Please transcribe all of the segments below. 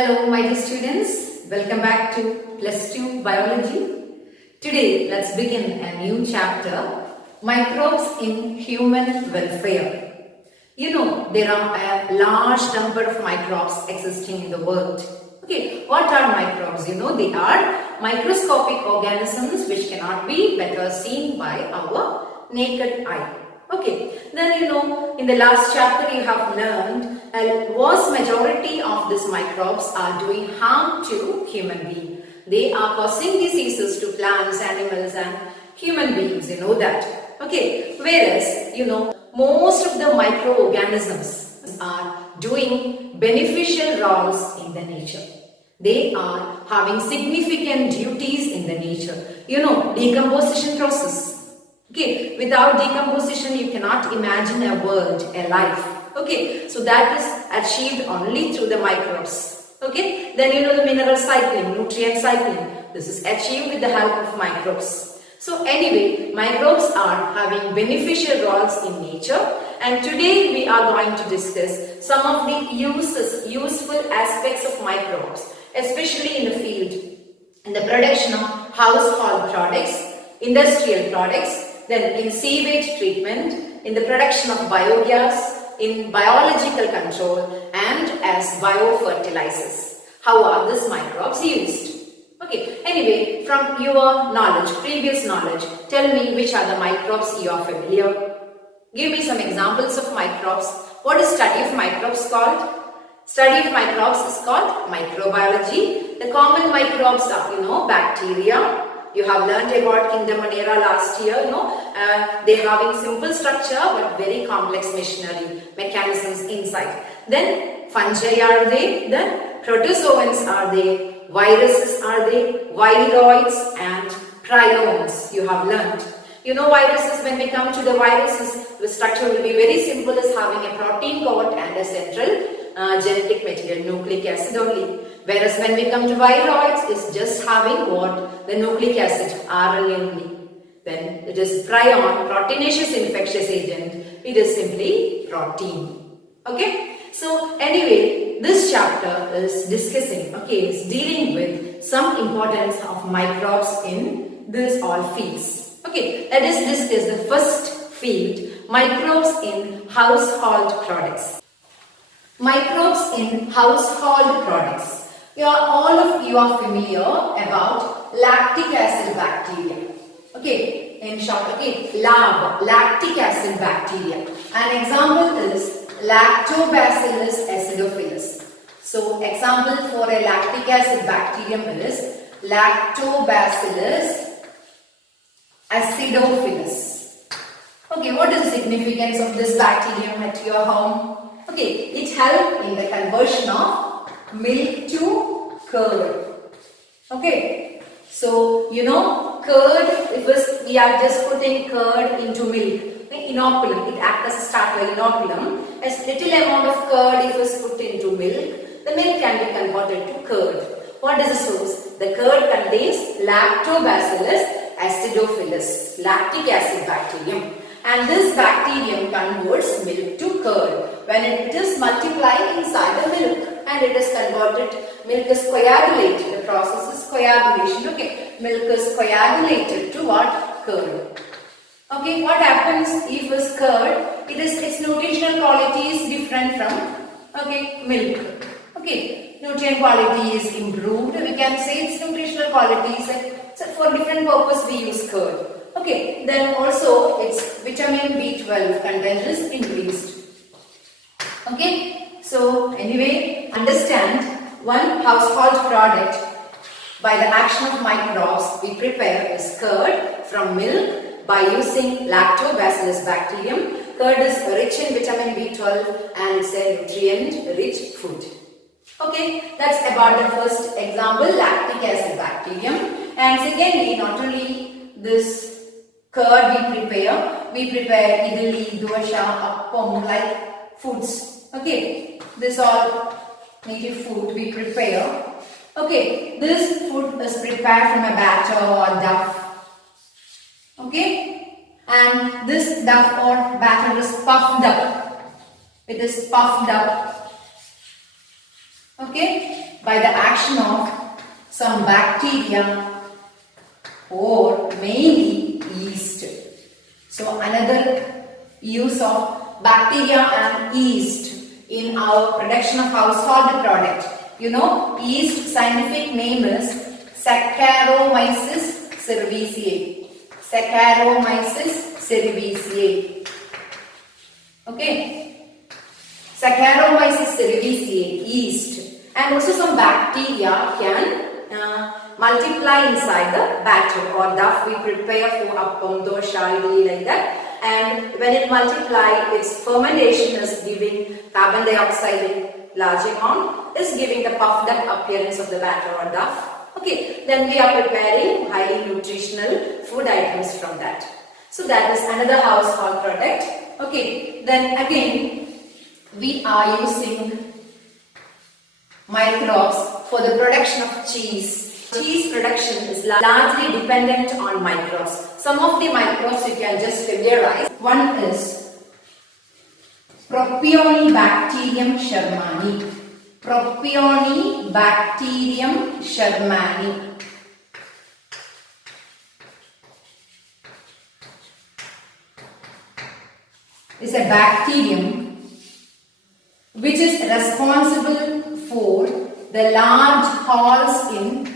Hello my dear students, welcome back to Plus 2 Biology. Today let's begin a new chapter, Microbes in Human Welfare. You know there are a large number of microbes existing in the world. Okay, what are microbes? You know they are microscopic organisms which cannot be better seen by our naked eye. Okay, then in the last chapter you have learned vast majority of these microbes are doing harm to human beings. They are causing diseases to plants, animals and human beings, you know that. Okay, whereas, most of the microorganisms are doing beneficial roles in the nature. They are having significant duties in the nature. Decomposition process. Okay, without decomposition, you cannot imagine a world, a life. Okay, so that is achieved only through the microbes. Okay, then the mineral cycling, nutrient cycling. This is achieved with the help of microbes. So anyway, microbes are having beneficial roles in nature, and today we are going to discuss some of the useful aspects of microbes, especially in the field, in the production of household products, industrial products, then in sewage treatment, in the production of biogas, in biological control and as biofertilizers. How are these microbes used? Okay, anyway, from your knowledge, previous knowledge, tell me which are the microbes you are familiar. Give me some examples of microbes. What is study of microbes called? Study of microbes is called microbiology. The common microbes are, bacteria. You have learnt about Kingdom Monera last year, they having simple structure but very complex machinery, mechanisms inside. Then fungi are they, then protozoans are they, viruses are they, viroids and priones you have learnt. Viruses, when we come to the viruses, the structure will be very simple as having a protein coat and a central genetic material, nucleic acid only. Whereas when we come to viroids, it's just having what? The nucleic acid, RNA only. Then it is prion, proteinaceous infectious agent. It is simply protein. Okay? So anyway, this chapter is discussing, is dealing with some importance of microbes in these all fields. Okay, let us discuss the first field, microbes in household products. Microbes in household products. All of you are familiar about lactic acid bacteria. Okay, in short, lactic acid bacteria. An example is Lactobacillus acidophilus. So, example for a lactic acid bacterium is Lactobacillus acidophilus. Okay, what is the significance of this bacterium at your home? Okay, it helps in the conversion of milk to curd. Okay, so curd, if we are just putting curd into milk, inoculum, it acts as a starter, inoculum. A little amount of curd if is put into milk, the milk can be converted to curd. What is the source? The curd contains Lactobacillus acidophilus, lactic acid bacterium. And this bacterium converts milk to curd when it is multiplying inside the milk and it is converted, milk is coagulated, the process is coagulation, okay, milk is coagulated to what? Curd. Okay, what happens if it's curd? Its nutritional quality is different from, milk. Okay, nutrient quality is improved, we can say its nutritional quality is, so for different purpose we use curd. Okay, then also its vitamin B12 content is increased. Okay, so anyway, understand one household product by the action of microbes we prepare is curd from milk by using Lactobacillus bacterium. Curd is rich in vitamin B12 and it's a nutrient rich food. Okay, that's about the first example, lactic acid bacterium. And secondly, not only this curd we prepare idli, dosha, appam, like foods. Okay, this all native food we prepare. Okay, this food is prepared from a batter or duff. Okay, and this duff or batter is puffed up. It is puffed up. Okay, by the action of some bacteria or mainly yeast. So another use of bacteria and yeast in our production of household product. You know, yeast scientific name is Saccharomyces cerevisiae. Saccharomyces cerevisiae. Okay. Saccharomyces cerevisiae, yeast, and also some bacteria can multiply inside the batter or duff we prepare for appam, dosha, idli, like that. And when it multiplies, its fermentation is giving carbon dioxide in large amount, is giving the puffed up appearance of the batter or duff. Okay, then we are preparing highly nutritional food items from that. So that is another household product. Okay, then again we are using microbes for the production of cheese. Cheese production is largely dependent on microbes. Some of the microbes you can just familiarize. One is Propionibacterium shermani. Propionibacterium shermani. Is a bacterium which is responsible for the large holes in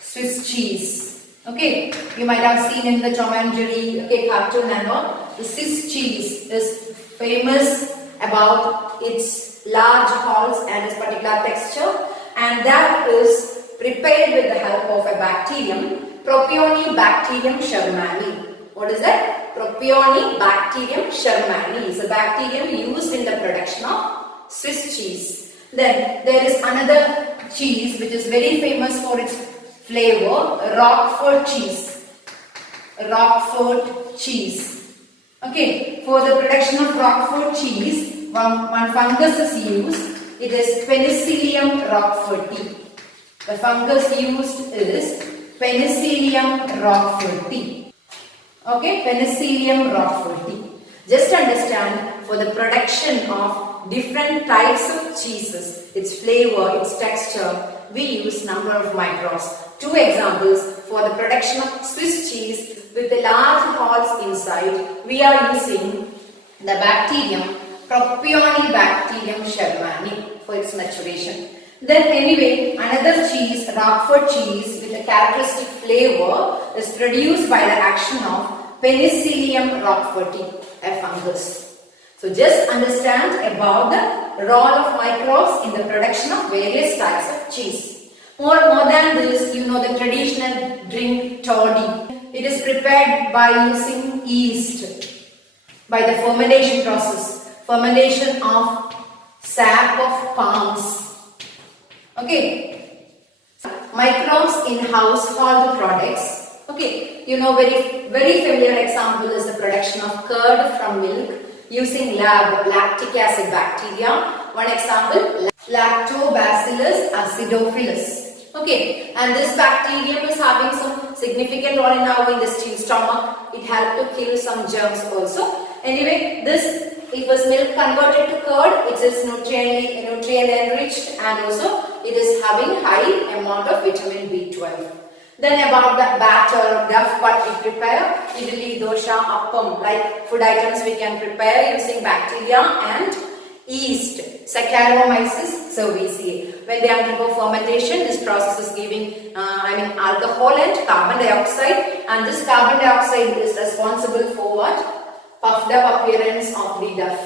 Swiss cheese. Okay, you might have seen in the Tom and Jerry cartoon and all. The Swiss cheese is famous about its large holes and its particular texture, and that is prepared with the help of a bacterium, Propionibacterium shermani. What is that? Propionibacterium shermani is a bacterium used in the production of Swiss cheese. Then there is another cheese which is very famous for its flavor, Roquefort cheese. Roquefort cheese. Okay, for the production of Roquefort cheese, one fungus is used. It is Penicillium roqueforti. The fungus used is Penicillium roqueforti. Okay, Penicillium roqueforti. Just understand, for the production of different types of cheeses, its flavor, its texture, we use number of microbes. Two examples: for the production of Swiss cheese with the large holes inside, we are using the bacterium Propionibacterium shermani for its maturation. Then anyway, another cheese, Roquefort cheese with a characteristic flavor, is produced by the action of Penicillium roqueforti, a fungus. So just understand about the role of microbes in the production of various types of cheese. More than this, you know the traditional drink toddy. It is prepared by using yeast, by the fermentation process, fermentation of sap of palms. Okay. Microbes in household products. Okay, you know very familiar example is the production of curd from milk using lactic acid bacteria. One example, Lactobacillus acidophilus. Okay, and this bacterium is having some significant role in our intestinal stomach. It helps to kill some germs also. Anyway, this, it was milk converted to curd. It is nutrient enriched, and also it is having high amount of vitamin B12. Then about the batter, duff, what we prepare, idli, dosha, appam, like food items we can prepare using bacteria and yeast, Saccharomyces cerevisiae. When they undergo fermentation, this process is giving alcohol and carbon dioxide, and this carbon dioxide is responsible for what? Puffed up appearance of the duff.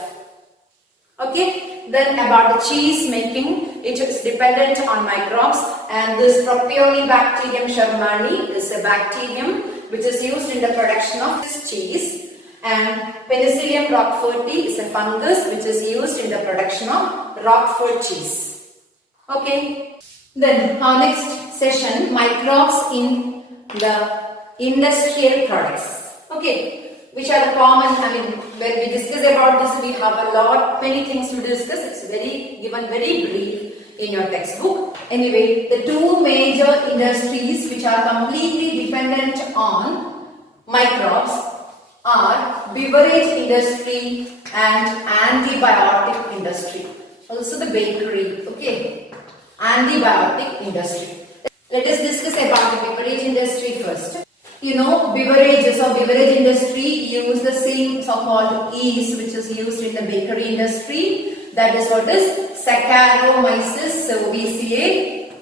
Okay, then about the cheese making, it is dependent on microbes, and this Propionibacterium shermani is a bacterium which is used in the production of this cheese. And Penicillium roqueforti is a fungus which is used in the production of Roquefort cheese. Okay. Then our next session, microbes in the industrial products. Okay. Which are the common, when we discuss about this, we have many things to discuss. It's given very brief in your textbook. Anyway, the two major industries which are completely dependent on microbes are beverage industry and antibiotic industry. Also the bakery. Okay. antibiotic industry. Let us discuss about the beverage industry first. You know, beverages or beverage industry use the same so-called yeast which is used in the bakery industry. That is what is Saccharomyces cerevisiae.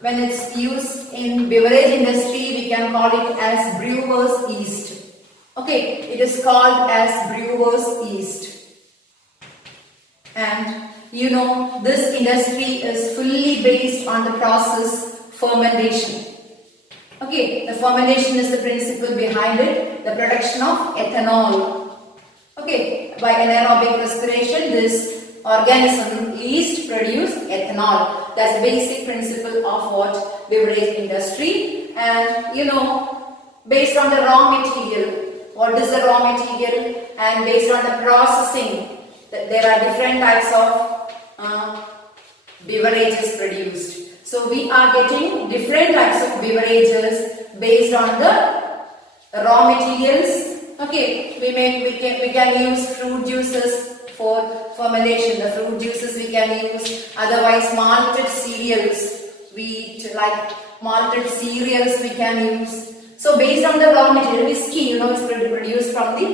When it's used in beverage industry, we can call it as brewer's yeast. Okay, it is called as brewer's yeast. And you know, this industry is fully based on the process fermentation. Okay, the fermentation is the principle behind it, the production of ethanol. Okay, by anaerobic respiration, this organism, yeast, produce ethanol. That's the basic principle of what beverage industry. And you know, based on the raw material, what is the raw material, and based on the processing, there are different types of beverages produced. So we are getting different types of beverages based on the raw materials. Okay, we can use fruit juices for fermentation. The fruit juices we can use. Otherwise, malted cereals, wheat, like malted cereals we can use. So based on the raw material, whiskey, you know, is produced from the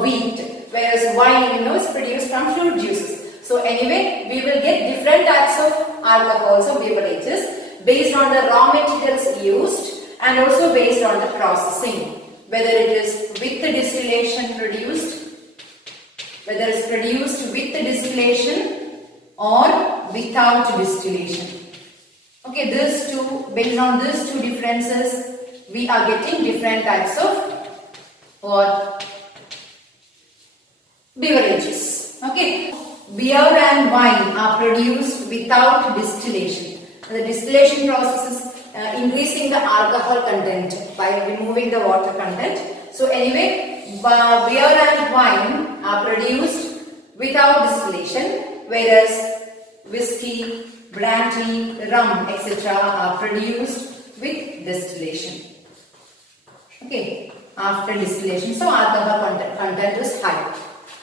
wheat, whereas wine, you know, is produced from fruit juices. So anyway, we will get different types of alcohols or beverages based on the raw materials used and also based on the processing. Whether it is with the distillation produced, whether it's produced with the distillation or without distillation. Okay, these two, based on these two differences, we are getting different types of beverages. Okay. Beer and wine are produced without distillation. The distillation process is increasing the alcohol content by removing the water content. So anyway, beer and wine are produced without distillation, whereas whiskey, brandy, rum, etc. are produced with distillation. Okay, after distillation. So alcohol content is high.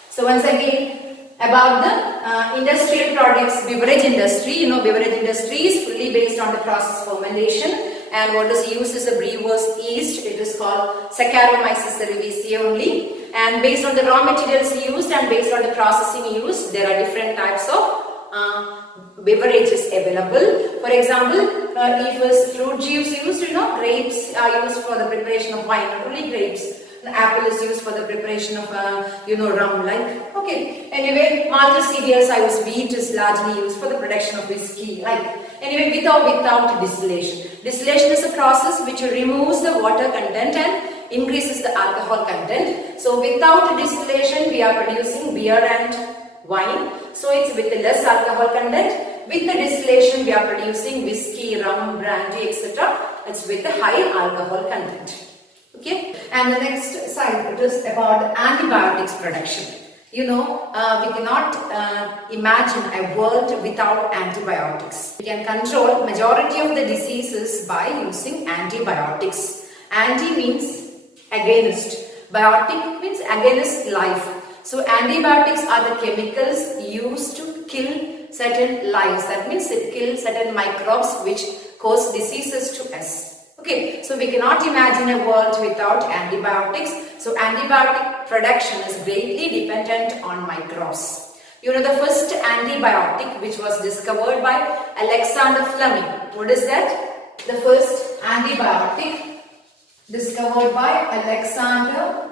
So once again, about the industrial products, beverage industry, you know, beverage industry is fully based on the process fermentation, and what is used is the brewer's yeast. It is called Saccharomyces cerevisiae only, and based on the raw materials used and based on the processing used, there are different types of beverages available. For example, if is fruit juice used, you know, grapes are used for the preparation of wine, not only grapes. The apple is used for the preparation of, rum, like, okay. Anyway, malted cereals, wheat is largely used for the production of whiskey, like. Anyway, with or without distillation. Distillation is a process which removes the water content and increases the alcohol content. So, without distillation, we are producing beer and wine. So, it's with less alcohol content. With the distillation, we are producing whiskey, rum, brandy, etc. It's with a high alcohol content. Okay, and the next slide, it is about antibiotics production. You know, we cannot imagine a world without antibiotics. We can control majority of the diseases by using antibiotics. Anti means against. Biotic means against life. So antibiotics are the chemicals used to kill certain lives. That means it kills certain microbes which cause diseases to us. Okay, so we cannot imagine a world without antibiotics. So antibiotic production is greatly dependent on microbes. You know, the first antibiotic which was discovered by Alexander Fleming. What is that? The first antibiotic discovered by Alexander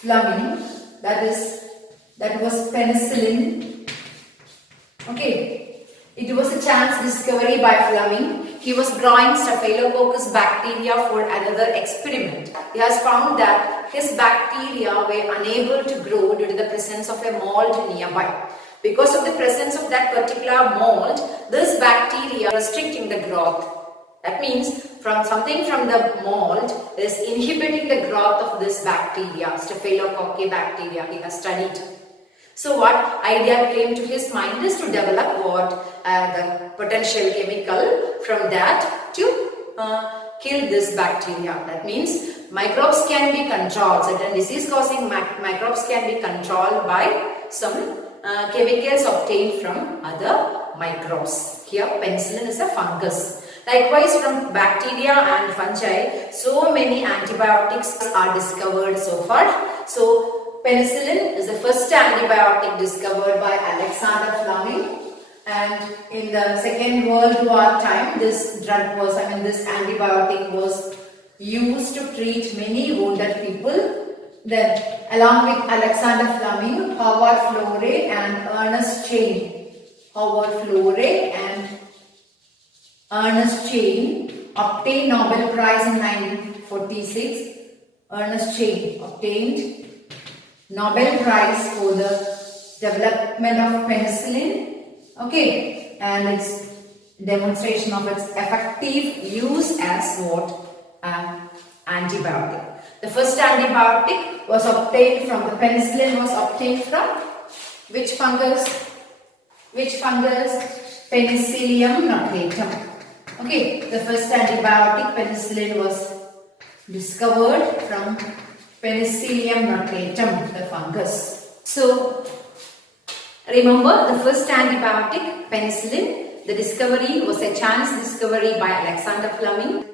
Fleming. That was penicillin. Okay, it was a chance discovery by Fleming. He was growing Staphylococcus bacteria for another experiment. He has found that his bacteria were unable to grow due to the presence of a mold nearby. Because of the presence of that particular mold, this bacteria restricting the growth. That means something from the mold is inhibiting the growth of this bacteria, Staphylococci bacteria he has studied. So what idea came to his mind is to develop the potential chemical from that to kill this bacteria. That means microbes can be controlled, certain disease causing microbes can be controlled by some chemicals obtained from other microbes. Here penicillin is a fungus. Likewise, from bacteria and fungi, so many antibiotics are discovered so far. So penicillin is the first antibiotic discovered by Alexander Fleming. And in the Second World War time, this antibiotic was used to treat many wounded people. Then, along with Alexander Fleming, Howard Florey and Ernest Chain. Howard Florey and Ernest Chain obtained Nobel Prize in 1946. Ernest Chain obtained Nobel Prize for the development of penicillin. Okay, and its demonstration of its effective use as what? Antibiotic. The first antibiotic was obtained from the penicillin was obtained from which fungus? Which fungus? Penicillium notatum. Okay, the first antibiotic penicillin was discovered from Penicillium notatum, the fungus. So, remember the first antibiotic penicillin, the discovery was a chance discovery by Alexander Fleming,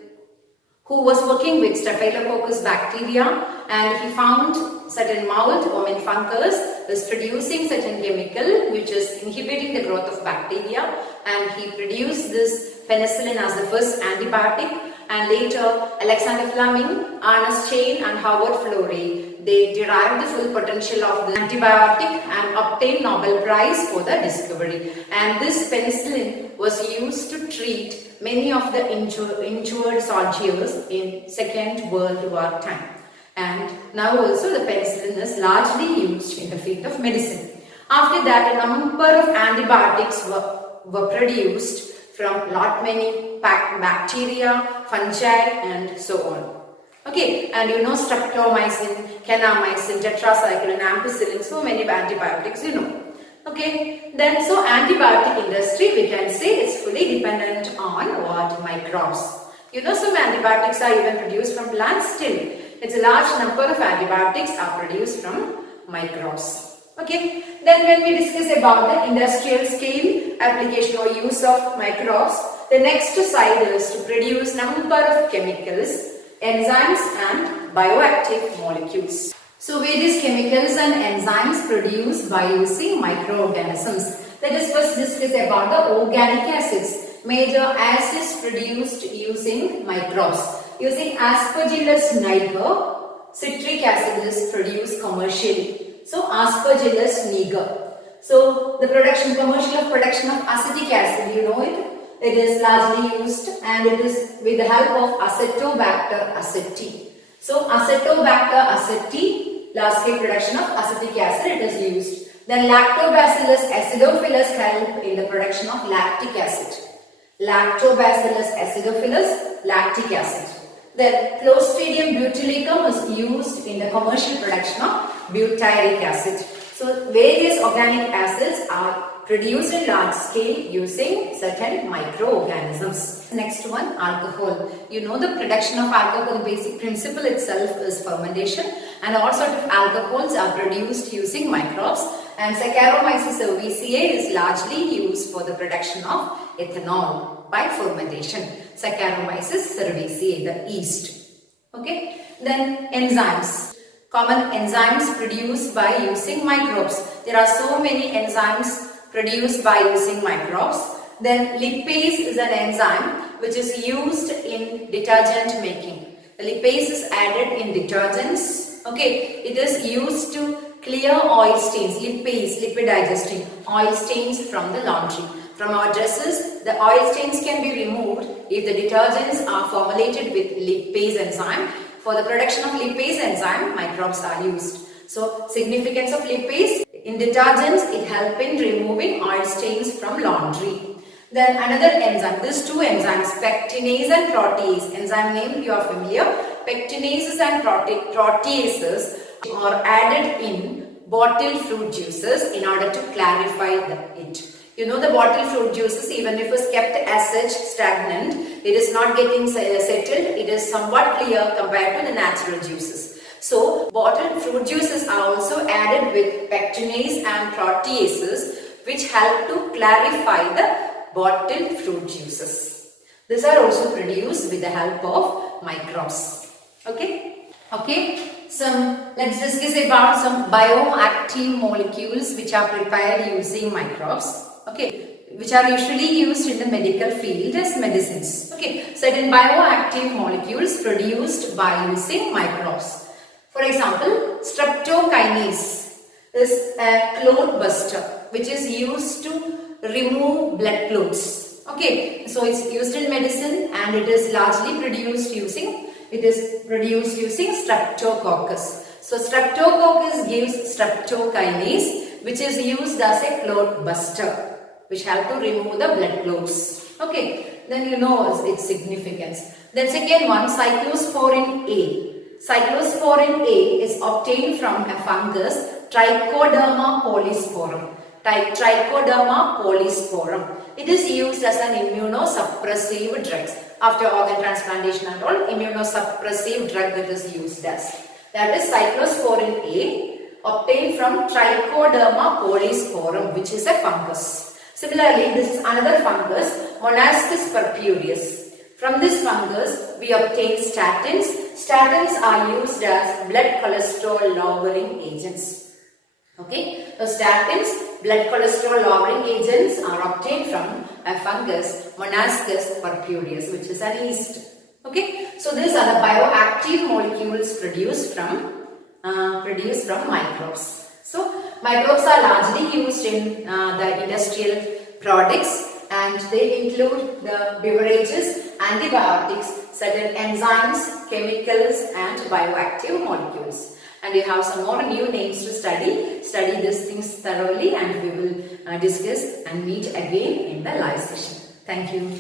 who was working with Staphylococcus bacteria, and he found certain mold fungus is producing certain chemical which is inhibiting the growth of bacteria, and he produced this penicillin as the first antibiotic. And later Alexander Fleming, Ernest Chain and Howard Florey, they derived the full potential of the antibiotic and obtained Nobel Prize for the discovery. And this penicillin was used to treat many of the injured soldiers in Second World War time. And now also the penicillin is largely used in the field of medicine. After that, a number of antibiotics were produced from many bacteria, fungi and so on. Okay, and you know streptomycin, kanamycin, tetracycline, ampicillin, so many antibiotics you know. Okay, then so antibiotic industry we can say is fully dependent on what? Microbes. You know some antibiotics are even produced from plants still. It's a large number of antibiotics are produced from microbes. Okay, then when we discuss about the industrial scale application or use of microbes, the next side is to produce number of chemicals, enzymes and bioactive molecules. So various chemicals and enzymes produced by using microorganisms. Let us first discuss about the organic acids. Major acids produced using microbes. Using Aspergillus niger, citric acid is produced commercially. So Aspergillus niger. So the commercial production of acetic acid, you know it. It is largely used and it is with the help of Acetobacter aceti. So Acetobacter aceti, large scale production of acetic acid, it is used. Then Lactobacillus acidophilus help in the production of lactic acid. Lactobacillus acidophilus, lactic acid. Then Clostridium butylicum is used in the commercial production of butyric acid. So various organic acids are produced in large scale using certain microorganisms. Next one, alcohol. You know the production of alcohol, the basic principle itself is fermentation, and all sorts of alcohols are produced using microbes, and Saccharomyces cerevisiae is largely used for the production of ethanol by fermentation. Saccharomyces cerevisiae, the yeast. Okay, then enzymes. Common enzymes produced by using microbes. There are so many enzymes produced by using microbes. Then lipase is an enzyme which is used in detergent making. The lipase is added in detergents. Okay, it is used to clear oil stains. Lipase, lipid digesting, oil stains from the laundry. From our dresses, the oil stains can be removed if the detergents are formulated with lipase enzyme. For the production of lipase enzyme, microbes are used. So, significance of lipase in detergents, it helps in removing oil stains from laundry. Then another enzyme, these two enzymes, pectinase and protease. Enzyme name you are familiar. Pectinases and proteases are added in bottled fruit juices in order to clarify it. You know the bottled fruit juices, even if it's kept as such stagnant, it is not getting settled, it is somewhat clear compared to the natural juices. So bottled fruit juices are also added with pectinase and proteases which help to clarify the bottled fruit juices. These are also produced with the help of microbes. Okay? Let's discuss about some bioactive molecules which are prepared using microbes. Okay, which are usually used in the medical field as medicines. Okay, certain bioactive molecules produced by using microbes. For example, streptokinase is a clot buster which is used to remove blood clots. Okay, so it's used in medicine and it is largely produced using streptococcus. So streptococcus gives streptokinase which is used as a clot buster which help to remove the blood clots. Okay, then you know its significance. Then second one, cyclosporin A. Cyclosporin A is obtained from a fungus Trichoderma polysporum. Trichoderma polysporum. It is used as an immunosuppressive drug. After organ transplantation and all, immunosuppressive drug that is used as. That is cyclosporin A obtained from Trichoderma polysporum, which is a fungus. Similarly, this is another fungus, Monascus purpureus. From this fungus, we obtain statins. Statins are used as blood cholesterol lowering agents. Okay, so statins, blood cholesterol lowering agents are obtained from a fungus, Monascus purpureus, which is an yeast. Okay, so these are the bioactive molecules produced from microbes. So microbes are largely used in the industrial products and they include the beverages, antibiotics, certain enzymes, chemicals and bioactive molecules. And we have some more new names to study. Study these things thoroughly and we will discuss and meet again in the live session. Thank you.